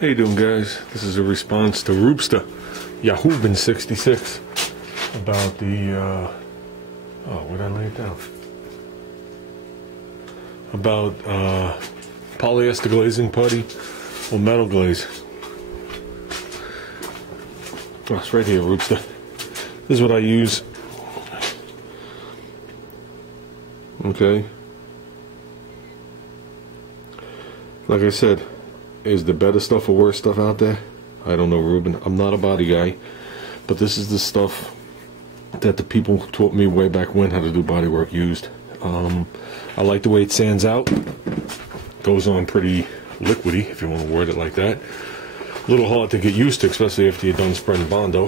How you doing, guys? This is a response to Roopster Yahoo66 about the oh, where'd I lay it down? About polyester glazing putty or metal glaze. Oh, it's right here, Roopster. This is what I use. Okay. Like I said, is there better stuff or worse stuff out there? I don't know, Ruben. I'm not a body guy, but this is the stuff that the people who taught me way back when how to do body work used. I like the way it sands out. Goes on pretty liquidy, if you want to word it like that. A little hard to get used to, especially after you're done spreading Bondo.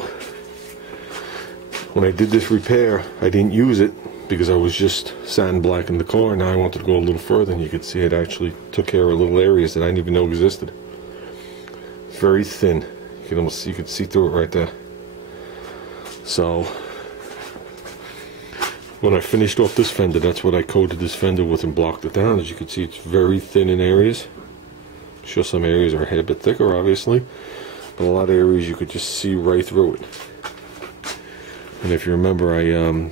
When I did this repair, I didn't use it because I was just satin black in the car, and now I wanted to go a little further, and you could see it actually took care of little areas that I didn't even know existed. Very thin. You can almost, you could see through it right there. So when I finished off this fender, that's what I coated this fender with and blocked it down. As you can see, it's very thin in areas. Sure, some areas are a bit thicker, obviously, but a lot of areas you could just see right through it. And if you remember, I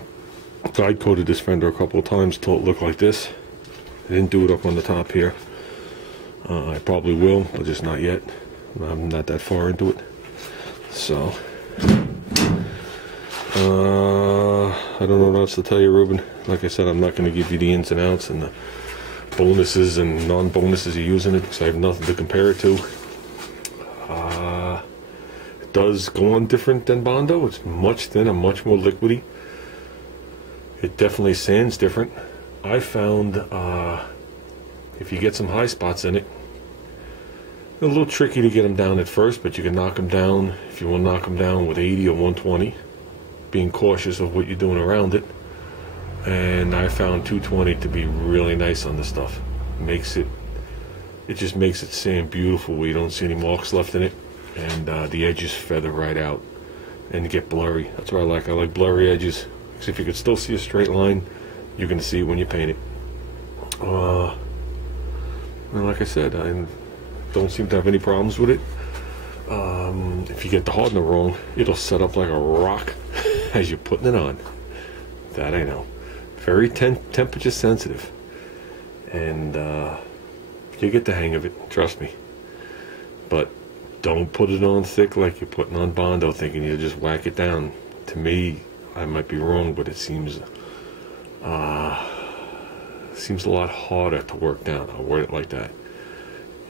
guide coated this fender a couple of times till it looked like this. I didn't do it up on the top here. I probably will, but just not yet. I'm not that far into it. So I don't know what else to tell you, Ruben. Like I said, I'm not going to give you the ins and outs and the bonuses and non-bonuses of using it because I have nothing to compare it to. It does go on different than Bondo. It's much thinner, much more liquidy. It definitely sands different. I found if you get some high spots in it, a little tricky to get them down at first, but you can knock them down if you want to knock them down with 80 or 120, being cautious of what you're doing around it. And I found 220 to be really nice on this stuff. It just makes it sand beautiful where you don't see any marks left in it, and the edges feather right out and get blurry. That's what I like. I like blurry edges. Because if you could still see a straight line, you can see it when you paint it. And like I said, I don't seem to have any problems with it. If you get the hardener wrong, it'll set up like a rock as you're putting it on. That I know. Very temperature sensitive. And you get the hang of it, trust me. But don't put it on thick like you're putting on Bondo thinking you'll just whack it down. To me, I might be wrong, but it seems a lot harder to work down. I'll word it like that.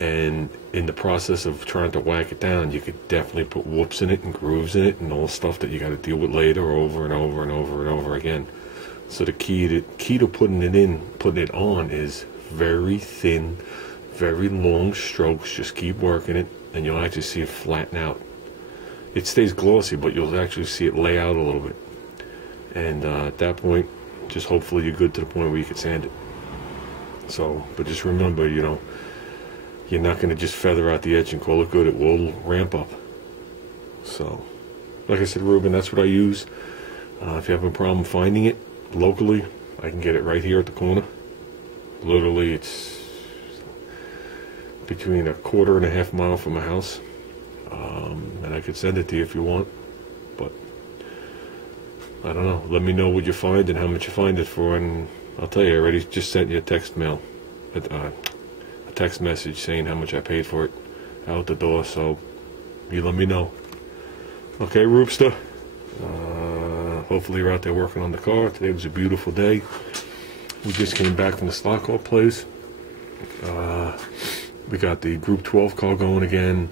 And in the process of trying to whack it down, you could definitely put whoops in it and grooves in it and all stuff that you got to deal with later, over and over and over and over again. So the key to putting it on is very thin, very long strokes. Just keep working it, and you'll actually see it flatten out. It stays glossy, but you'll actually see it lay out a little bit. And at that point, just hopefully you're good to the point where you can sand it. So, but just remember, you know, you're not going to just feather out the edge and call it good. It will ramp up. So, like I said, Ruben, that's what I use. If you have a problem finding it locally, I can get it right here at the corner. Literally, it's between a quarter and a half mile from my house. And I could send it to you if you want. But I don't know. Let me know what you find and how much you find it for, and I'll tell you. I already just sent you a text message saying how much I paid for it out the door. So you let me know. Okay, Roopster. Hopefully you're out there working on the car. Today was a beautiful day. We just came back from the stock car place. We got the Group 12 car going again.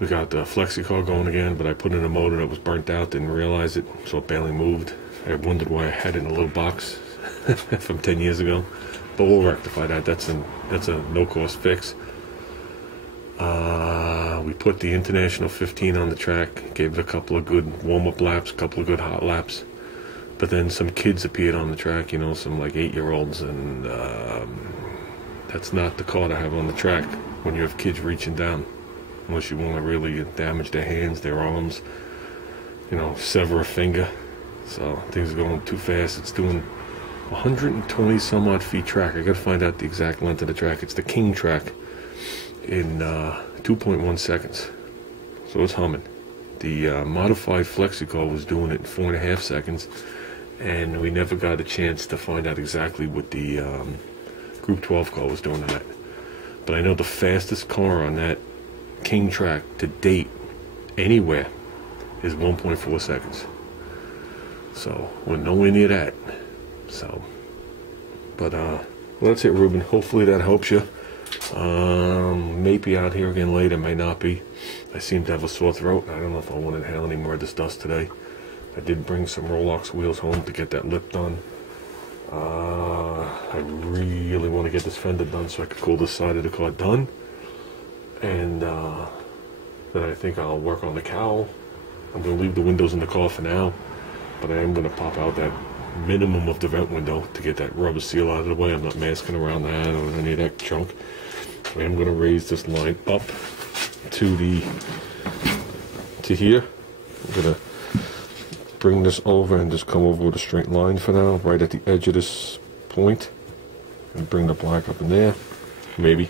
We got the Flexi car going again, but I put in a motor that was burnt out, didn't realize it, so it barely moved. I wondered why I had it in a little box from 10 years ago, but we'll rectify that. That's a no-cost fix. We put the International 15 on the track, gave it a couple of good warm-up laps, a couple of good hot laps, but then some kids appeared on the track, you know, some like 8-year-olds, and that's not the car to have on the track when you have kids reaching down. Unless you want to really damage their hands, their arms, you know, sever a finger. So things are going too fast. It's doing 120 some odd feet track. I gotta find out the exact length of the track. It's the King track. in 2.1 seconds. So it's humming. The modified FlexiCo was doing it in 4.5 seconds, and we never got a chance to find out exactly what the Group 12 car was doing in that. But I know the fastest car on that King track to date anywhere is 1.4 seconds. So we're nowhere near that. So, but well, that's it, Ruben. Hopefully that helps you. May be out here again later, may not be. I seem to have a sore throat. I don't know if I want to inhale any more of this dust today. I did bring some Rolex wheels home to get that lip done. I really want to get this fender done so I can cool this side of the car done. And then I think I'll work on the cowl. I'm going to leave the windows in the car for now, but I am going to pop out that minimum of the vent window to get that rubber seal out of the way. I'm not masking around that or any of that junk. I am going to raise this line up to here. I'm going to bring this over and just come over with a straight line for now, right at the edge of this point, and bring the black up in there. Maybe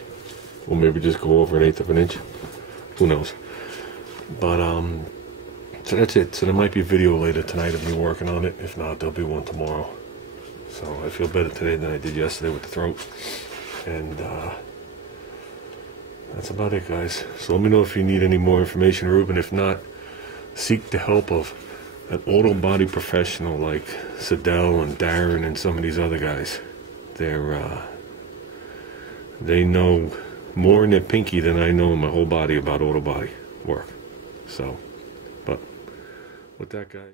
we'll just go over 1/8 of an inch. Who knows? But so that's it. So there might be a video later tonight of me working on it. If not, there'll be one tomorrow. So I feel better today than I did yesterday with the throat. And that's about it, guys. So let me know if you need any more information, Ruben. If not, seek the help of an auto body professional like Sadell and Darren and some of these other guys. They know more in their pinky than I know in my whole body about auto body work. So, but with that, guy.